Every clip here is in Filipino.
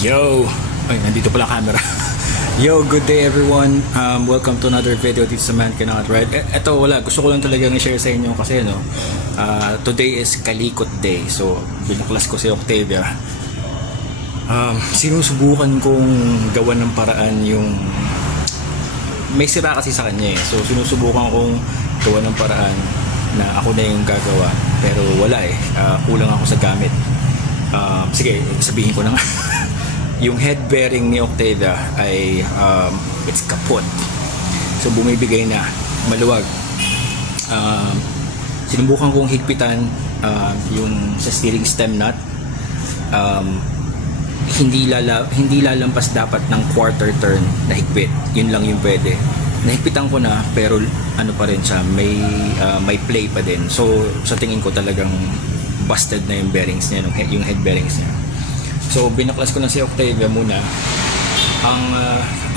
Yo! Ay, nandito pala camera. Yo, good day everyone. Welcome to another video dito sa Man Cannot Ride. Eto, gusto ko lang talagang i-share sa inyo kasi today is Kalikot Day. So, binaklas ko si Octavia. Sinusubukan kong gawan ng paraan yung may sira kasi sa kanya eh. So, sinusubukan kong gawan ng paraan na ako na yung gagawa. Pero wala eh. Kulang ako sa gamit. Sige, sabihin ko na nga. Yung head bearing ni Octavia ay it's kapot. So bumibigay na, maluwag. Sinubukan kong higpitan yung sa steering stem nut. Hindi lalampas dapat ng quarter turn na higpit. Yun lang yung pwede. Nahigpitan ko na pero ano pa rin siya, may play pa din. So sa tingin ko talagang busted na yung bearings niya, yung head bearings niya. So binaklas ko na si Octavia muna.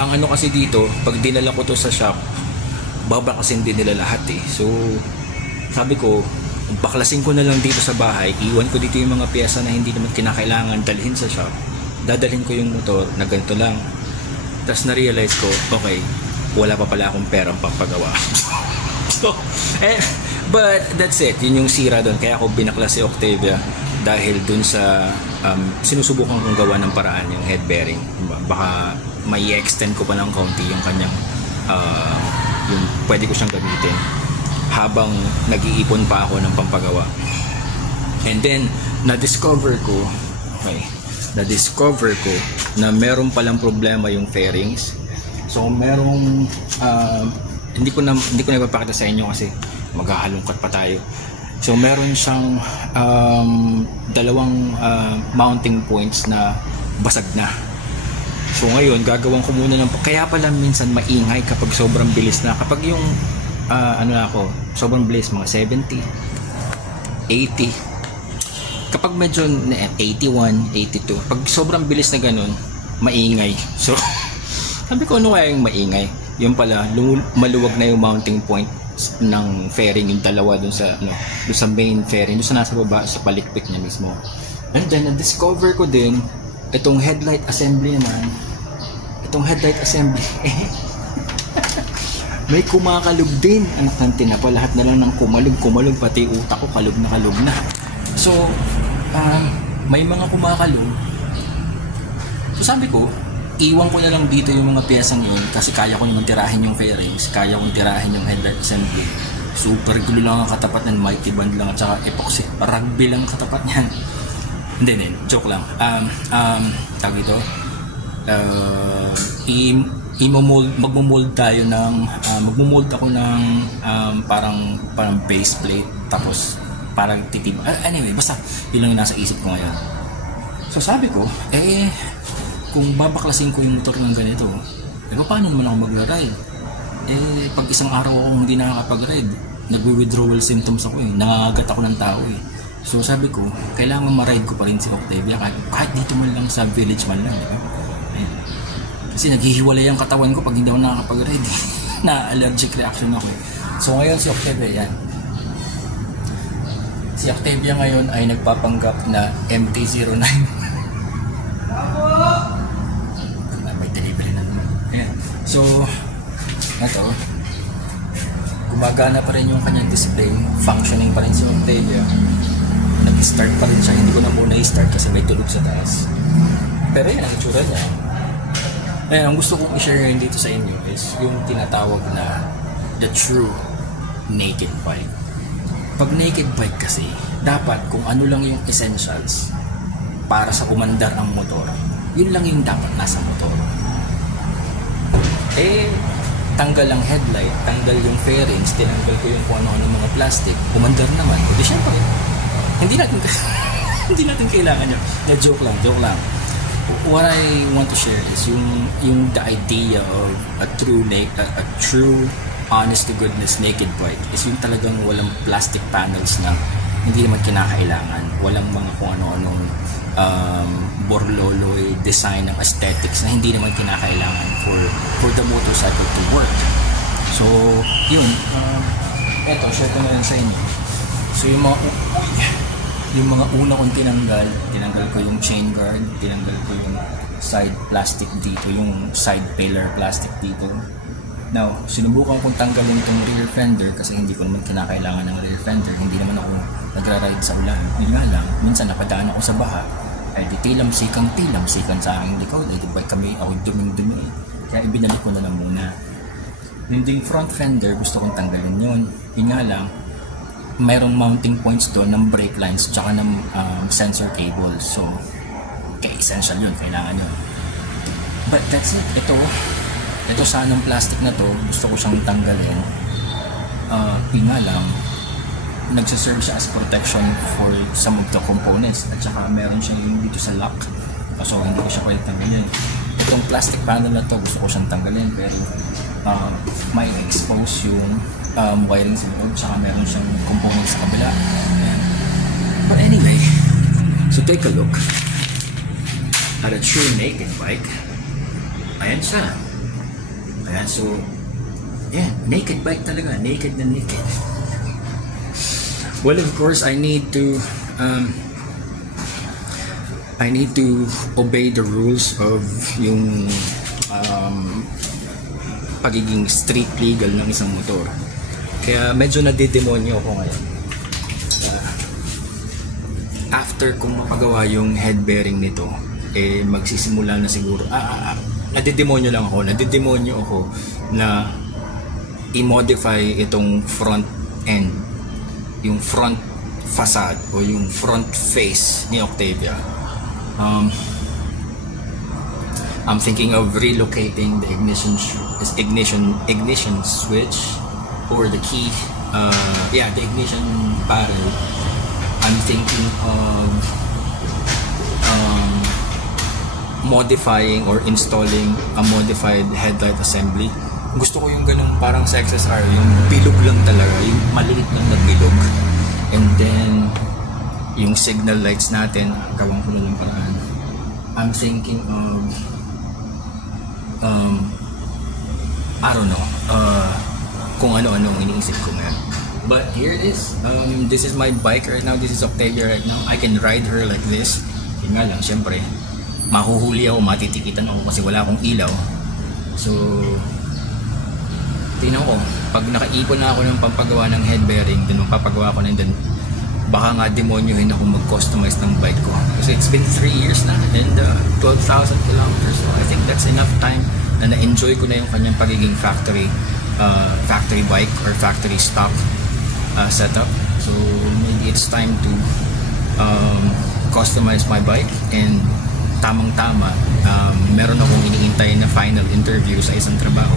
Ang ano kasi dito, pag dinala ko to sa shop, babakasin din nila lahat eh. So sabi ko, baklasin ko na lang dito sa bahay, iwan ko dito yung mga piyesa na hindi naman kinakailangan dalhin sa shop. Dadalhin ko yung motor na ganito lang. Tapos na-realize ko, okay, wala pa pala akong perang pampagawa. So, but that's it, yun yung sira doon. Kaya ako binaklas si Octavia dahil dun sa sinusubukan kong gawa ng paraan yung head bearing. Baka may extend ko pa ng kaunti yung kanyang yung pwede ko siyang gamitin habang nag-iipon pa ako ng pampagawa. And then na-discover ko na meron palang problema yung fairings. So merong hindi ko na ipapakita sa inyo kasi maghahalongkat pa tayo. So meron siyang dalawang mounting points na basag na. So ngayon gagawin ko muna ng, kaya pala minsan maingay kapag sobrang bilis na. Kapag yung sobrang bilis, mga 70, 80. Kapag medyo 81, 82, pag sobrang bilis na ganun, maingay. So sabi ko, ano kaya yung maingay? Yung pala, maluwag na yung mounting point ng fairing, yung dalawa dun sa main fairing, dun sa nasa baba, sa palikpik niya mismo. And then na-discover ko din itong headlight assembly naman. Itong headlight assembly may kumakalog din. Anak ng tinapa, lahat na lang ng kumalog, pati utak ko kalog na. So may mga kumakalog. So sabi ko, iwan ko na lang dito yung mga piyesang yun kasi kaya ko naman tirahin yung fairings, kaya kong tirahin yung headlight assembly. Super glue lang ang katapat ng, mighty band lang at saka epoxy, rugby lang ang katapat niyan. Hindi, joke lang. Tawag ito, magmo-mold ako ng parang base plate, tapos parang titib. Anyway, basta yun lang yung nasa isip ko ngayon. So sabi ko, kung babaklasin ko yung motor ng ganito, paano naman ako magra-ride? Pag isang araw akong hindi nakakapag-ride, nagwi-withdrawal symptoms ako eh, nangangagat ako ng tao eh. So sabi ko, kailangan ma-ride ko pa rin si Octavia kahit dito man lang sa village man lang, di ba? Kasi naghihiwalay ang katawan ko pag hindi ako nakakapag-ride. Na-allergic reaction ako eh. So ngayon si Octavia yan. Si Octavia ngayon ay nagpapanggap na MT-09. So, ito, gumagana pa rin yung kanyang display, functioning pa rin si Octavia. Nag-start pa rin siya, hindi ko na muna i-start kasi may tulog sa taas. Pero yan, ang itsura niya. Ngayon, ang gusto kong i-share ngayon dito sa inyo is yung tinatawag na the true naked bike. Pag naked bike kasi, dapat kung ano lang yung essentials para sa umandar ang motor, yun lang yung dapat nasa motor. Tanggal ang headlight, tanggal yung fairings, tinanggal ko yung kung ano-ano mga plastic, umandar naman. Hindi syempre, hindi natin kailangan yun. Joke lang. What I want to share is yung the idea of a true honest to goodness naked bike is yung talagang walang plastic panels na hindi naman kinakailangan, walang mga kung ano-anong borloloy design ng aesthetics na hindi naman kinakailangan for the motorcycle to work. So yun, eto share ko na lang sa inyo. So yung mga yung mga una kong tinanggal ko yung chain guard, tinanggal ko yung side plastic dito, yung side pillar plastic dito. Now, sinubukan kong tanggalin itong rear fender kasi hindi ko naman kinakailangan ng rear fender. Hindi naman ako nagra-ride sa ulan. Yun nga lang, minsan napadaan ako sa baha, ay di tilamsikan sa aking likod. Di ba kami ako duming-dumi. Kaya ibinalik ko na lang muna. Yung ding front fender, gusto kong tanggalin yun. Yun nga lang, mayroong mounting points doon ng brake lines tsaka ng sensor cable. So, kaya essential yun, kailangan yun. But that's it. Ito sanang plastic na to, gusto ko siyang tanggalin. Yun nga lang, nagsaserve siya as protection for some of the components. At saka meron siya yung dito sa lock. So, hindi ko siya pwede tanggalin. Itong plastic panel na to, gusto ko siyang tanggalin. Pero, may expose yung wiring sa loob, tsaka meron siyang components sa kabila. But anyway, so take a look at a true naked bike. Ayan siya. Ayan, so yeah, naked bike talaga, naked na naked. Well, of course, I need to obey the rules of yung pagiging street legal ng isang motor. Kaya medyo nadidemonyo ako ngayon. After kung mapagawa yung head bearing nito, magsisimula na siguro. Nadidemonyo ako na i-modify itong front end, yung front facade o yung front face ni Octavia. I'm thinking of relocating the ignition switch or the key, the ignition paddle. I'm thinking of modifying or installing a modified headlight assembly. Gusto ko yung ganung parang sa XSR, yung bilog lang talaga, yung maliit lang na bilog. And then yung signal lights natin, gawin ko na lang paraan. I'm thinking of I don't know, kung ano-ano ang iniisip ko ngayon. But here it is. This is my bike right now. This is Octavia right now. I can ride her like this. Yun nga lang, syempre, mahuhuli ako, matitikitan ako kasi wala akong ilaw. So, tingnan ko, pag nakaipon na ako ng pampagawa ng head bearing, then magpapagawa ko na din, baka nga demonyohin ako mag-customize ng bike ko. Kasi it's been 3 years na and 12,000 kilometers. So I think that's enough time na na-enjoy ko na yung kanyang pagiging factory bike or factory stock setup. So maybe it's time to customize my bike, and tamang-tama, meron akong iniintay na final interview sa isang trabaho.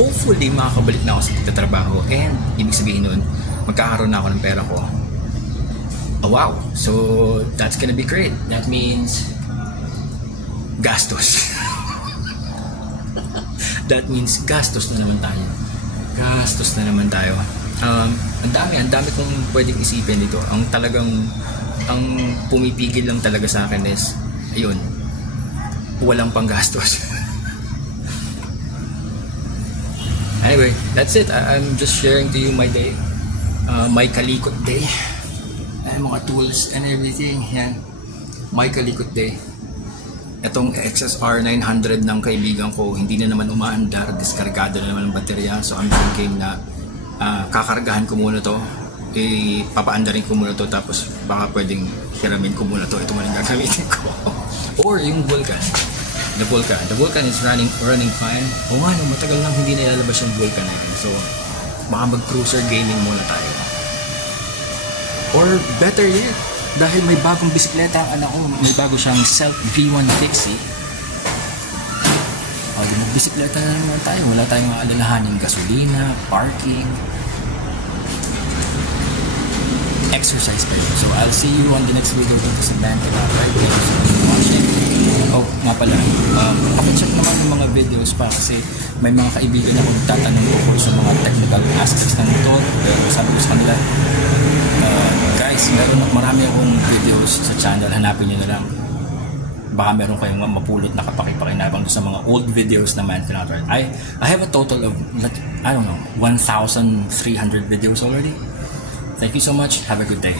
Hopefully makakabalik na ako sa pagtatrabaho, and ibig sabihin nun, magkakaroon na ako ng pera ko. Oh, wow, so that's gonna be great. That means gastos. That means gastos na naman tayo. Ang dami kong pwedeng isipin dito. Ang pumipigil lang talaga sa akin is, ayun, walang panggastos. Anyway, that's it. I'm just sharing to you my day, my kalikot day. Mga tools and everything. Yan, my kalikot day. Itong XSR 900 ng kaibigan ko, hindi na naman umaandar, diskargado na naman ang baterya. So I'm thinking na kakargahan ko muna to, papaandarin ko muna to, tapos baka pwedeng hiramin ko muna to. Ito man ang gagamitin ko. Or yung Vulcan. The Vulcan is running fine. O nga, no, matagal lang hindi nilalabas yung Vulcan natin. So baka mag-cruiser gaming muna tayo. Or better yet, dahil may bagong bisikleta ang anak ko, may bago siyang Self V1 Dixie. Bisikleta na naman tayo, wala tayong maalalahanin gasolina, parking, exercise pa yun. So I'll see you on the next video dito sa Bangkok. Right? Thank you so much for watching. Oh, nga pala, pakicheck naman yung mga videos pa kasi may mga kaibigan ako nagtatanong ko sa mga technical aspects ng motor. Pero sabi ko sa kanila, guys, marami akong videos sa channel, hanapin nyo na lang. Baka meron kayong mapulot na kapakipakinabang sa mga old videos na Man Cannot Ride. I have a total of, I don't know, 1,300 videos already. Thank you so much. Have a good day.